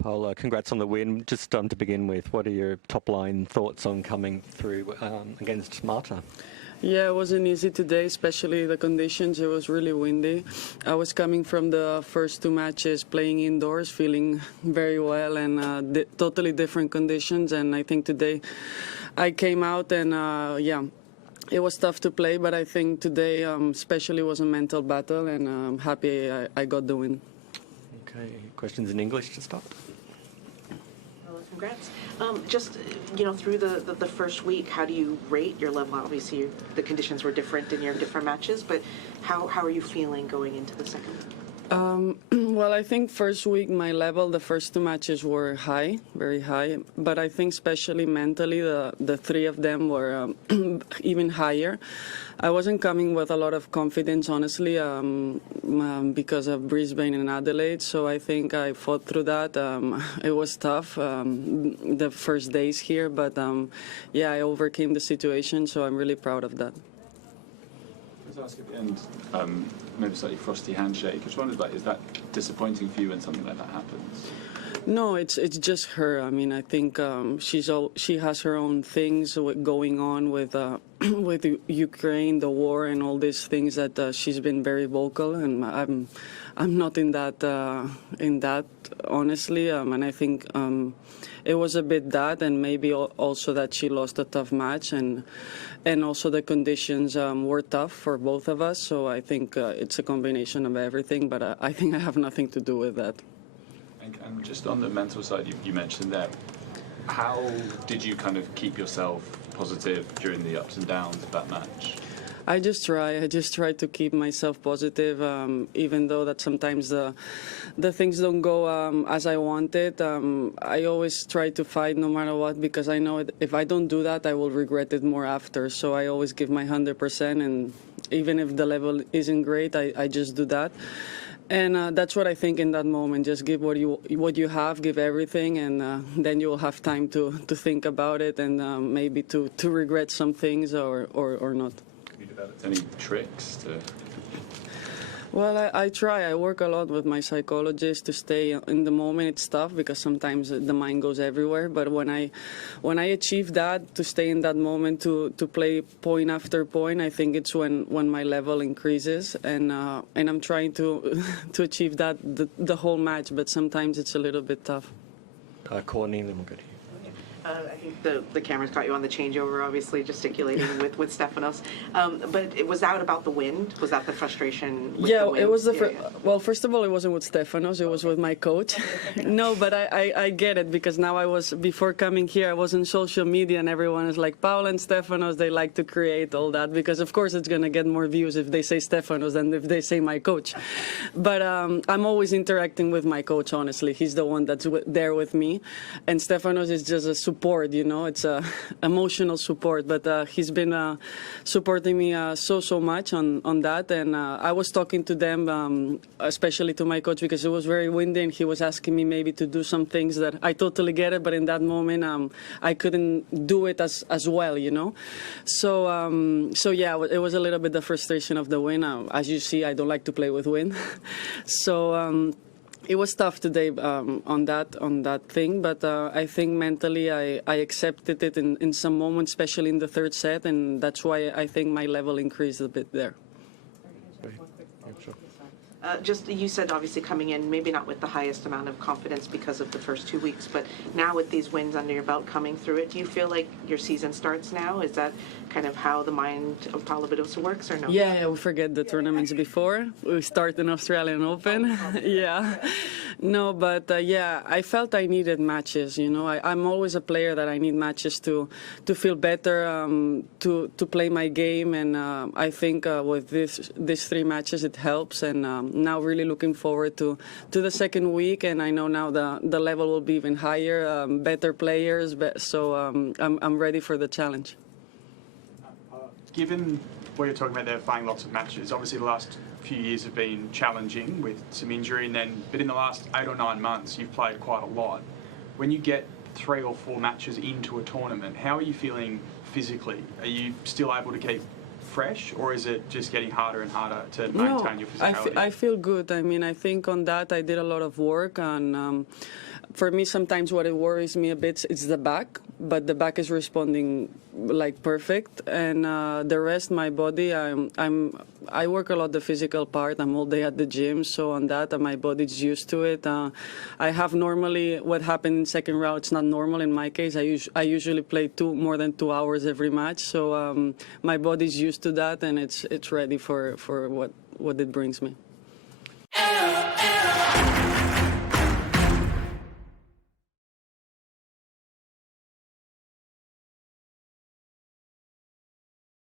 Paula, congrats on the win. Just to begin with, what are your top-line thoughts on coming through against Marta? Yeah, it wasn't easy today, especially the conditions. It was really windy. I was coming from the first two matches playing indoors, feeling very well, and totally different conditions. And I think today I came out and, it was tough to play, but I think today especially was a mental battle, and I'm happy I got the win. Okay, questions in English to start? Well, congrats. Just, through the first week, how do you rate your level? Obviously, the conditions were different in your different matches, but how are you feeling going into the second week? Well, I think first week my level, the first two matches were high, very high, but I think especially mentally the three of them were even higher. I wasn't coming with a lot of confidence, honestly, because of Brisbane and Adelaide, so I think I fought through that. It was tough the first days here, but I overcame the situation, so I'm really proud of that. Ask at the end, maybe slightly frosty handshake. I just wondered, is that disappointing for you when something like that happens? No, it's just her. I mean, I think she has her own things going on with with Ukraine, the war, and all these things that she's been very vocal, and I'm not in that honestly, and I think it was a bit that, and maybe also that she lost a tough match, and also the conditions were tough for both of us. So I think it's a combination of everything, but I think I have nothing to do with that. And just on the mental side, you mentioned there, how did you kind of keep yourself positive during the ups and downs of that match? I just try to keep myself positive, even though that sometimes the things don't go as I wanted. I always try to fight no matter what, because I know if I don't do that, I will regret it more after. So I always give my 100%, and even if the level isn't great, I just do that. And that's what I think in that moment. Just give what you have, give everything, and then you'll have time to think about it, and maybe to regret some things or not. Have you developed any tricks to? Well, I try. I work a lot with my psychologist to stay in the moment. It's tough because sometimes the mind goes everywhere. But when I achieve that, to stay in that moment, to play point after point, I think it's when my level increases. And I'm trying to achieve that the whole match. But sometimes it's a little bit tough. Courtney, then we'll go to you. I think the cameras caught you on the changeover, obviously gesticulating with Stefanos. But was that about the wind? Was that the frustration with the wind? It was well, first of all, it wasn't with Stefanos, it was with my coach. No, but I get it, because now before coming here, I was on social media and everyone is like, Paula and Stefanos, they like to create all that, because of course it's going to get more views if they say Stefanos than if they say my coach. But I'm always interacting with my coach, honestly. He's the one that's there with me. And Stefanos is just a support, it's emotional support, but he's been supporting me so much on that. And I was talking to them, especially to my coach, because it was very windy, and he was asking me maybe to do some things that I totally get it, but in that moment I couldn't do it as well, So yeah, it was a little bit the frustration of the wind. As you see, I don't like to play with wind. So it was tough today on that thing, but I think mentally I accepted it in some moments, especially in the third set, and that's why I think my level increased a bit there. Just, you said obviously coming in, maybe not with the highest amount of confidence because of the first 2 weeks, but now with these wins under your belt coming through it, do you feel like your season starts now? Is that kind of how the mind of Paula Badosa works, or no? Yeah, we forget the tournaments before. We start in Australian Open. Yeah. No, but I felt I needed matches, I'm always a player that I need matches to feel better, to play my game, and I think with these 3 matches it helps, and now really looking forward to the second week, and I know now the level will be even higher, better players, so I'm ready for the challenge. Given what you're talking about there, playing lots of matches, obviously the last few years have been challenging with some injury, but in the last 8 or 9 months you've played quite a lot. When you get 3 or 4 matches into a tournament, how are you feeling physically? Are you still able to keep fresh, or is it just getting harder and harder to No, maintain your physicality? I feel good. I mean, I think on that I did a lot of work, and for me, sometimes what it worries me a bit is the back, but the back is responding like perfect, and the rest, my body, I work a lot the physical part. I'm all day at the gym, so on that, my body's used to it. I have normally what happened in second round. It's not normal in my case. I usually play more than 2 hours every match, so my body's used to that, and it's ready for what it brings me.